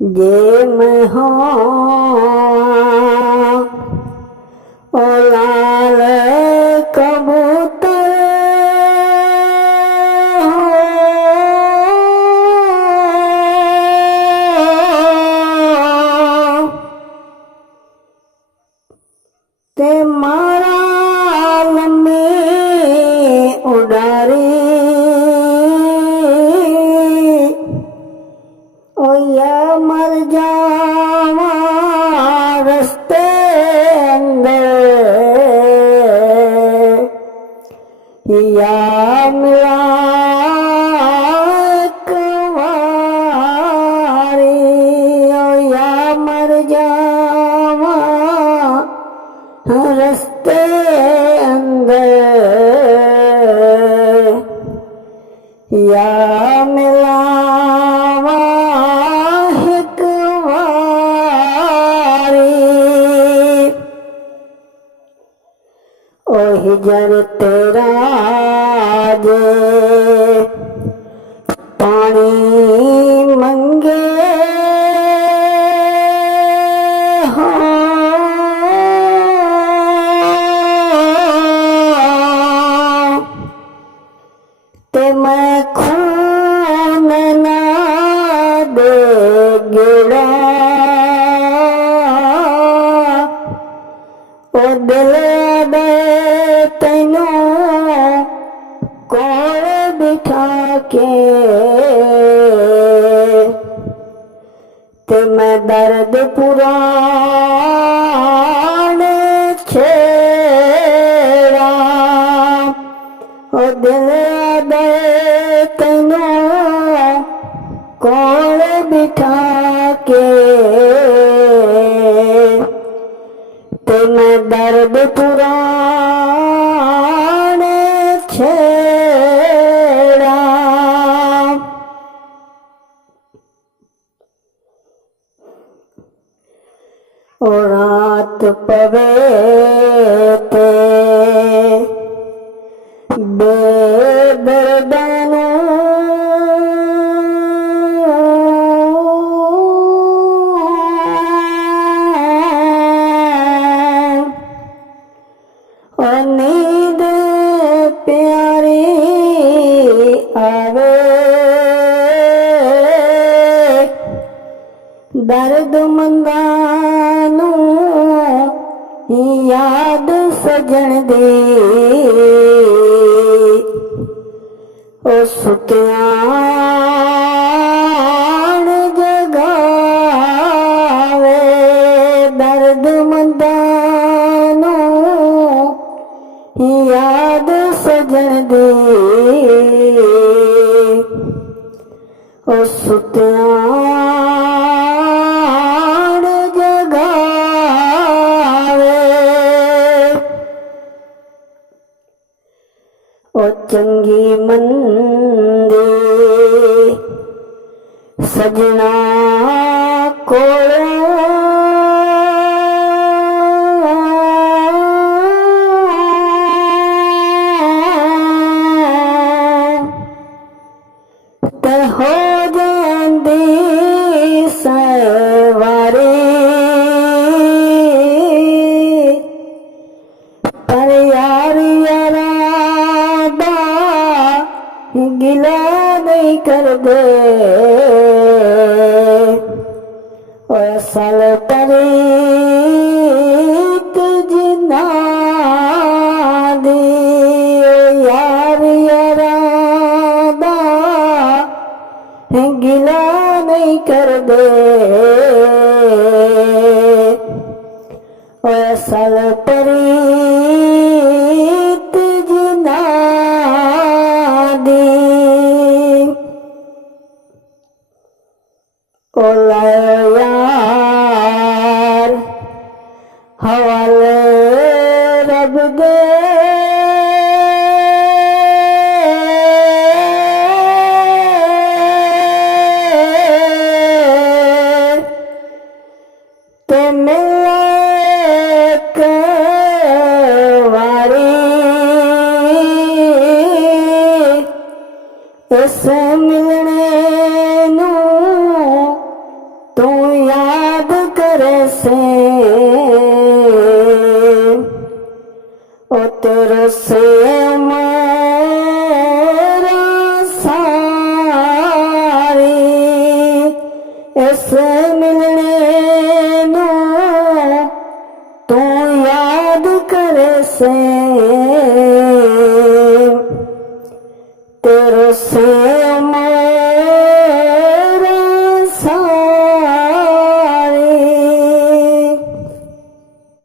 जे मैं होवां ओ लाल कबूतर हो ते मारा लम्बी उडारी ओ या मर जावा रस्ते अंदर या मिला एक वारी ओ या मर जावा रस्ते अंदर या मिलावा एक वारी ओ हिजर तेरा जे पानी मंगे हो ते मैं खून ना दे गिड़ा ओ दिल दे तैनू कोल बिठा के ते मैं दर्द पुराने छेड़ा ओ दिल दे तैनू कोल बिठा के ते मैं दर्द पुराने छेड़ा ओ रात पवे ते बेदर्दानू ओ नींद प्यारी आवे दर्द मंदानू याद सजन दी ओ सुतियान जगावे दर्द मंदानू याद सजन दी ओ सुतियान जगावे ओ चंगी मंदी सजना कोलों ते हो जांदी सवारी पर यार यारा दा गिला नहीं कर दे ओ असल परीत जिन्ना दी यार यारा दा गिला नहीं कर दे ओ असल परीत जिन्ना दी ओ यार हवाले रब दे ते मिले एक वारी इस मिलने नू तू ਮੇਰਾ ਸਾਰੀ ਇਸ ਮਿਲਣੇ ਨੂੰ ਤੂੰ ਯਾਦ ਕਰੇ ਸੇ ਤੇਰੇ ਸੇ